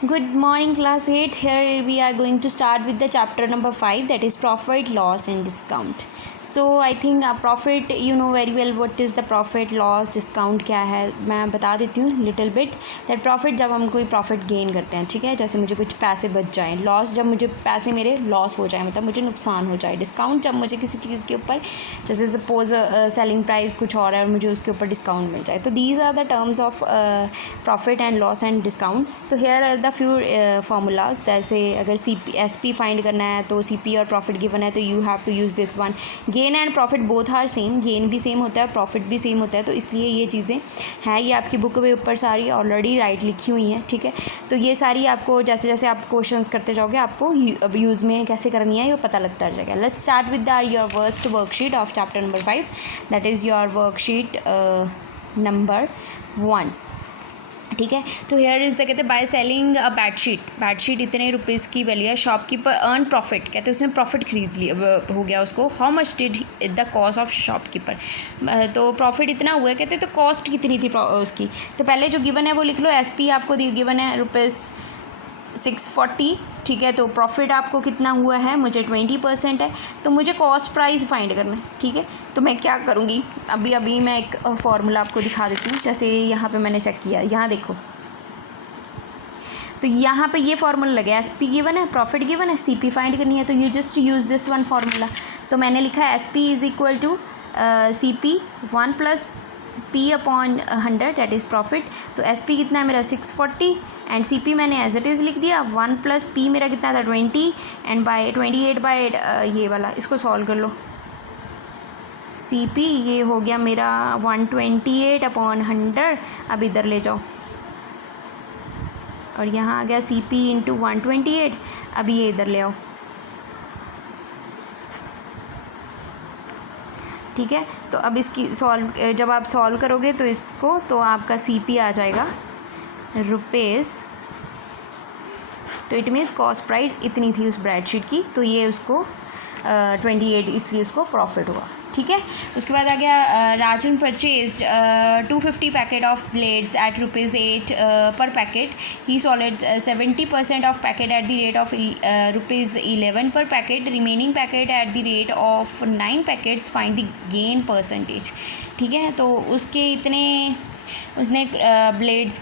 Good morning, class 8. Here we are going to start with the chapter number 5, that is profit, loss, and discount. So I think profit, you know very well what is the profit, loss, discount क्या है. मैं बता देती हूँ little bit. that profit जब हम कोई profit gain करते हैं, ठीक है, जैसे मुझे कुछ पैसे बच जाएँ. loss जब मुझे पैसे मेरे loss हो जाए, मतलब मुझे नुकसान हो जाए. discount जब मुझे किसी चीज़ के ऊपर, जैसे suppose selling price कुछ और है और मुझे उसके ऊपर discount मिल जाए. तो these are the terms of profit and loss and discount. तो here are the few formulas. जैसे अगर SP फाइंड करना है तो CP और प्रॉफिट गिवन है तो you have to use this one. Gain and profit both are same. Gain भी सेम होता है, प्रॉफिट भी सेम होता है. तो इसलिए ये चीज़ें हैं, ये आपकी बुक के ऊपर सारी ऑलरेडी राइट लिखी हुई हैं, ठीक है. तो ये सारी आपको जैसे जैसे आप क्वेश्चंस करते जाओगे आपको यूज़ में कैसे करनी है ये पता लगता जाएगा. Let's start with your first worksheet of chapter number 5. That is your worksheet number 1. ठीक है. तो हेयर इज़ द कहते हैं बाय सेलिंग अ बेडशीट इतने रुपीज़ की वैल्यू है. शॉपकीपर अर्न प्रॉफिट, कहते हैं उसने प्रॉफिट खरीद लिया हो गया उसको. How much did the cost of shopkeeper. तो प्रॉफिट इतना हुआ है, कहते हैं तो कॉस्ट कितनी थी उसकी. तो पहले जो गिवन है वो लिख लो. SP आपको गिवन है ₹640, ठीक है. तो प्रॉफिट आपको कितना हुआ है, मुझे 20% है. तो मुझे कॉस्ट प्राइस फाइंड करना है, ठीक है. तो मैं क्या करूँगी, अभी मैं एक फॉर्मूला आपको दिखा देती हूँ. जैसे यहाँ पे मैंने चेक किया, यहाँ देखो. तो यहाँ पे ये फार्मूला लगे. SP गिवन है, प्रॉफिट गिवन है, CP फाइंड करनी है. तो you just use this one formula. तो मैंने लिखा है SP is equal to CP 1 + P/100, that is profit. तो SP कितना है मेरा 640 एंड CP मैंने एज इट इज़ लिख दिया. 1 + P मेरा कितना था 20 एंड बाय 28 बाय ये वाला, इसको सॉल्व कर लो. CP ये हो गया मेरा 128/100. अब इधर ले जाओ और यहाँ आ गया CP × 128. अब ये इधर ले आओ, ठीक है. तो अब इसकी जब आप सॉल्व करोगे तो इसको, तो आपका CP आ जाएगा रुपीज़. तो इट मीन्स कॉस्ट प्राइस इतनी थी उस बेडशीट की. तो ये उसको 28, इसलिए उसको प्रॉफिट हुआ, ठीक है. उसके बाद आ गया Rajan purchased 250 packet of blades at ₹8 per packet. He sold 70% of packet at the rate of ₹11 per packet. Remaining packet at the rate of 9 packets. Find the gain percentage, ठीक है. तो उसने ब्लेड्स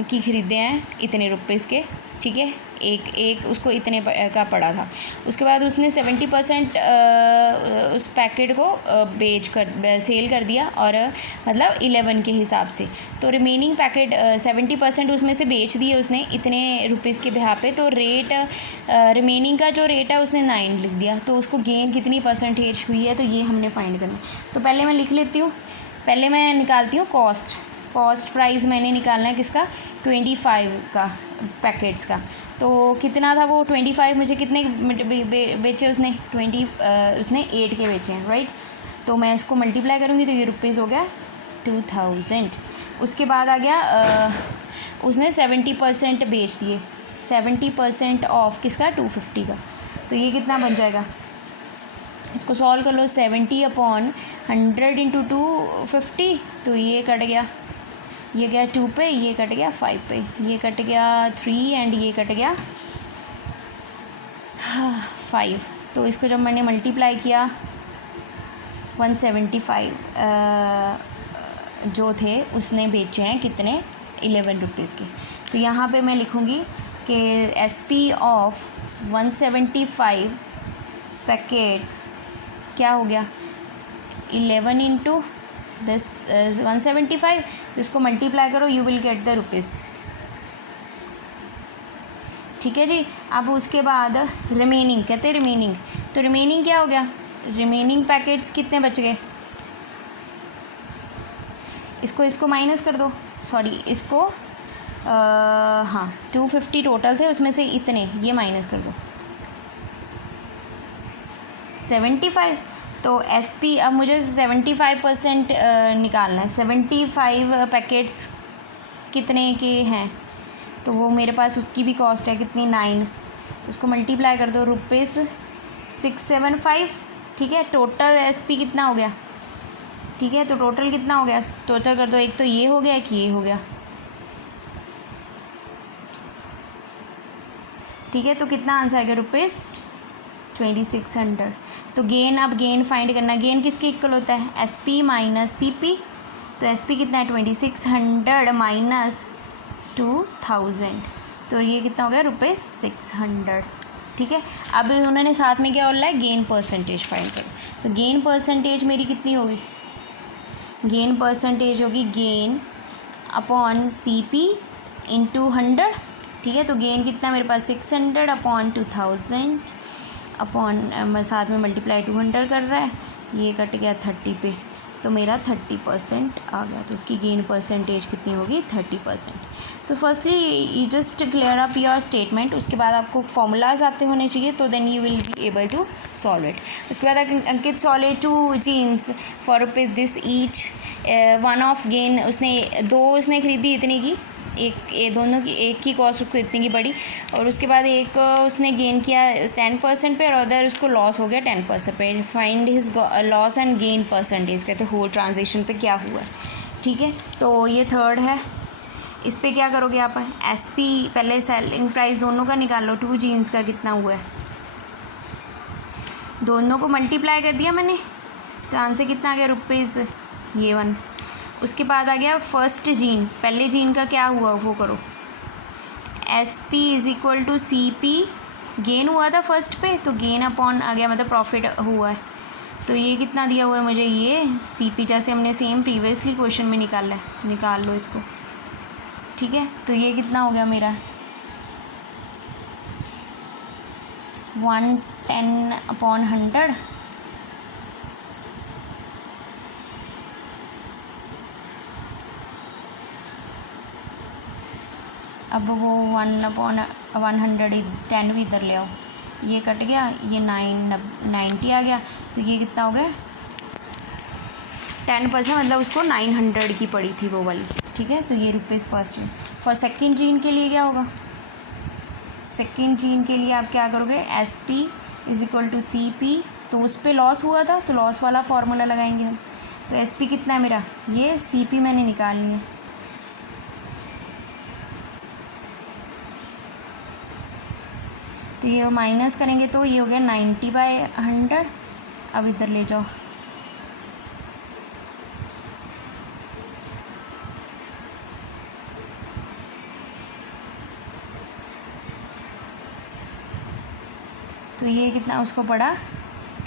की ख़रीदे हैं इतने रुपीज़ के, ठीक है. एक उसको इतने का पड़ा था. उसके बाद उसने 70% उस पैकेट को सेल कर दिया, और मतलब 11 के हिसाब से. तो रिमेनिंग पैकेट 70% उसमें से बेच दिए उसने इतने रुपीज़ के बिहार पे. तो रेट रिमेनिंग का जो रेट है उसने 9 लिख दिया. तो उसको गेन कितनी परसेंटेज हुई है, तो ये हमने फाइंड करना. तो पहले मैं लिख लेती हूँ, पहले मैं निकालती हूँ कॉस्ट प्राइस. मैंने निकालना है किसका, 25 का पैकेट्स का. तो कितना था वो 25, मुझे कितने बेचे उसने 8 के बेचे हैं, राइट. तो मैं इसको मल्टीप्लाई करूँगी तो ये रुपीज़ हो गया 2000. उसके बाद आ गया उसने 70% बेच दिए. 70% ऑफ किसका, 250 का. तो ये कितना बन जाएगा, इसको सॉल्व कर लो. 70/100 × 250. तो ये कट गया, ये गया 2 पे, ये कट गया 5 पे, ये कट गया 3 एंड ये कट गया 5. तो इसको जब मैंने मल्टीप्लाई किया 175 जो थे उसने बेचे हैं कितने, 11 रुपीज़ के. तो यहाँ पे मैं लिखूँगी कि SP ऑफ 175 पैकेट्स क्या हो गया, 11 × दिस 175. तो इसको मल्टीप्लाई करो, you will get the rupees, ठीक है जी. अब उसके बाद रिमेनिंग, कहते हैं रिमेनिंग. तो रिमेनिंग क्या हो गया, रिमेनिंग पैकेट्स कितने बच गए, इसको माइनस कर दो. सॉरी, इसको हाँ 250 टोटल थे, उसमें से इतने ये माइनस कर दो 75. तो SP अब मुझे 75% निकालना है. 75 पैकेट्स कितने के हैं, तो वो मेरे पास उसकी भी कॉस्ट है कितनी, 9. तो उसको मल्टीप्लाई कर दो, ₹675, ठीक है. टोटल SP कितना हो गया, ठीक है. तो टोटल कितना हो गया, टोटल कर दो. एक तो ये हो गया, एक ये हो गया. ठीक है, तो कितना आंसर आएगा ₹2600। तो गेन, अब गेन फाइंड करना, गेन किसके इक्वल होता है, SP माइनस CP। तो SP कितना है 2600 माइनस 2000, तो ये कितना हो गया ₹600। ठीक है, अब उन्होंने साथ में क्या बोला है, गेन परसेंटेज फाइंड करो। तो गेन परसेंटेज मेरी कितनी होगी, गेन परसेंटेज होगी गेन अपॉन CP इंटू 100। ठीक है, तो गेन कितना मेरे पास 600 अपॉन 2000 अपॉन साथ में मल्टीप्लाई 200 कर रहा है, ये कट गया 30 पे, तो मेरा 30% आ गया। तो उसकी गेन परसेंटेज कितनी होगी 30%। तो firstly you just clear up your statement, उसके बाद आपको फॉर्मूलाज आते होने चाहिए, तो then you will be able to solve it. उसके बाद Ankit solve 2 jeans for rupees this each, one of gain, उसने 2 उसने खरीदी इतने की, एक ये दोनों की एक की कॉस्ट उसको इतने की पड़ी, और उसके बाद एक उसने गेन किया 10% पे और अदर उसको लॉस हो गया 10% पे। Find his loss and gain percentage, कहते हैं होल ट्रांजेक्शन पे क्या हुआ। ठीक है, तो ये थर्ड है, इस पर क्या करोगे आप, SP पहले सेलिंग प्राइस दोनों का निकाल लो, 2 जीन्स का कितना हुआ है, दोनों को मल्टीप्लाई कर दिया मैंने, तो आंसर कितना आ गया रुपीज़ ये 1। उसके बाद आ गया फर्स्ट जीन, पहले जीन का क्या हुआ वो करो, SP is equal to CP, gain हुआ था फर्स्ट पे, तो गेन अपॉन आ गया, मतलब प्रॉफिट हुआ है, तो ये कितना दिया हुआ है मुझे, ये CP जैसे हमने सेम प्रीवियसली क्वेश्चन में निकाला है, निकाल लो इसको। ठीक है, तो ये कितना हो गया मेरा 110 अपॉन 100, अब वो 1/110 भी इधर ले आओ, ये कट गया, ये 90 आ गया, तो ये कितना हो गया 10%, मतलब उसको 900 की पड़ी थी वो वाली। ठीक है, तो ये rupees first. For second gene के लिए क्या होगा, सेकेंड जीन के लिए आप क्या करोगे, SP is equal to CP, तो उस पर लॉस हुआ था तो लॉस वाला फार्मूला लगाएंगे हम। तो SP कितना है मेरा, ये CP मैंने निकाल लिया, तो ये माइनस करेंगे तो ये हो गया 90/100। अब इधर ले जाओ, तो ये कितना उसको पड़ा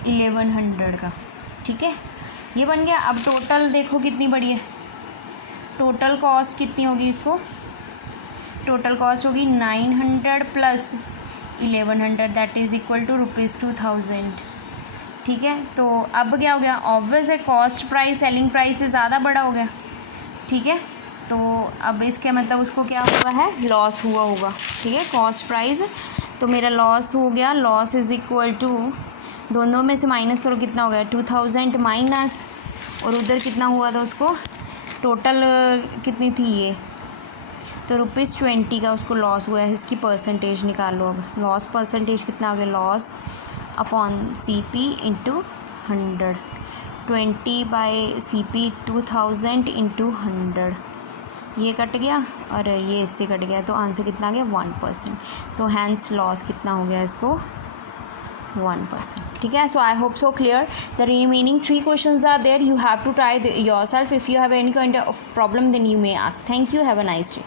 1100 का। ठीक है, ये बन गया। अब टोटल देखो कितनी बड़ी है, टोटल कॉस्ट कितनी होगी इसको, टोटल कॉस्ट होगी 900 plus 1100, that is equal to ₹2000। ठीक है, तो अब क्या हो गया, ऑब्वियस है कॉस्ट प्राइस सेलिंग प्राइस से ज़्यादा बड़ा हो गया। ठीक है, तो अब इसके मतलब उसको क्या हुआ है, लॉस हुआ होगा। ठीक है, कॉस्ट प्राइस, तो मेरा लॉस हो गया, लॉस इज़ इक्वल टू, दोनों में से माइनस करो कितना हो गया 2000 माइनस, और उधर कितना हुआ था उसको, टोटल कितनी थी ये, तो ₹20 का उसको लॉस हुआ है। इसकी परसेंटेज निकाल लो, अब लॉस परसेंटेज कितना हो गया, loss upon CP into 100, 20/CP 2000 into 100, ये कट गया और ये इससे कट गया, तो आंसर कितना आ गया 1%। तो हैंस लॉस कितना हो गया इसको 1%। ठीक है, so I hope so clear. The remaining 3 questions are there, you have to try yourself. If you have any kind of problem then you may ask. Thank you, have a nice day.